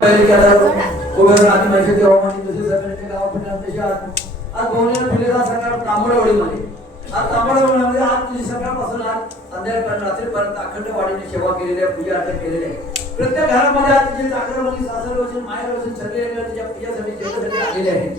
पहिले केला कोबर आधी माहिती देवामानी जसे जमिनीचे गाव पुण्यात तसे आज गोवणे फिलेला सकाळ तांबडवडीमध्ये आज तांबडवडीमध्ये आज तुझी सकाळपासून आज संध्याकाळपर्यंत रात्रीपर्यंत अखंड वाढीने सेवा केलेली आहे, पूजा अर्चना केलेली आहे. प्रत्येक घरामध्ये आज तुझे चाकरवणी सासरवणी माहेरवणी सगळे तुझ्या पूजासाठी जेवणासाठी आलेले आहेत.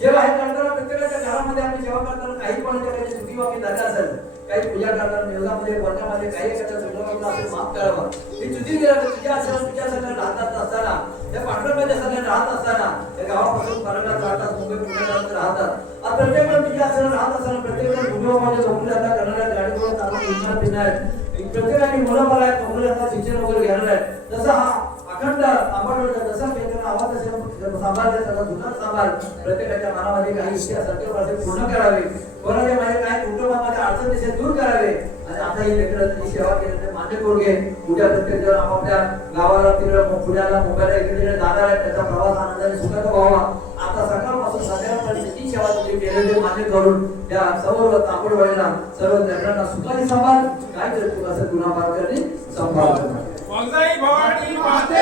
जेव्हा हे करताना प्रत्येकाच्या घरामध्ये आम्ही सेवा करताना काही पण त्याची चुकी वाकी झाली असेल, काही पूजा करताना निवदामध्ये वर्गामध्ये काही एखाद्या चुकीला असेल माफ करावं. ही चुकी केल्यावर तुझ्या असेल तुझ्या सगळ्या राहतात असताना त्या पांढरपाच्या सगळ्या राहत असताना त्या गावापासून परगात राहतात, मुंबई पुण्यात राहतात. आज प्रत्येकजण तुझ्या असेल राहत असताना प्रत्येकजण भूमीमध्ये नोकरी जाता करणाऱ्या गाडीवर आपण उन्हाळ्यात फिरणार आहेत. प्रत्येकाने मुलं मला आहेत, नोकरी जाता शिक्षण वगैरे घेणार आहेत. जसं हा अखंड तांबडवडीचा जसा केंद्र आवाज असेल सांभाळले त्याचा जुना सांभाळ प्रत्येकाच्या मनामध्ये काही इच्छा सत्य पूर्ण करावे, कोणाच्या मध्ये काही कुटुंबामध्ये अडचण दिसेल दूर करावे. आणि आता ही लेकरांची सेवा केली मान्य करून घे. उद्या प्रत्येक जण आपापल्या गावाला तिकडे पुण्याला मुंबईला इकडे जाणार आहे, त्याचा प्रवास आनंदाने सुखाचा व्हावा. आता सकाळपासून संध्याकाळपर्यंत जी सेवा तुम्ही केलेली मान्य करून त्या सर्व तांबडवडीला सर्व लेकरांना सुखाने सांभाळ, काय करतो असं गुन्हा मार्गाने सांभाळ. भवानी माते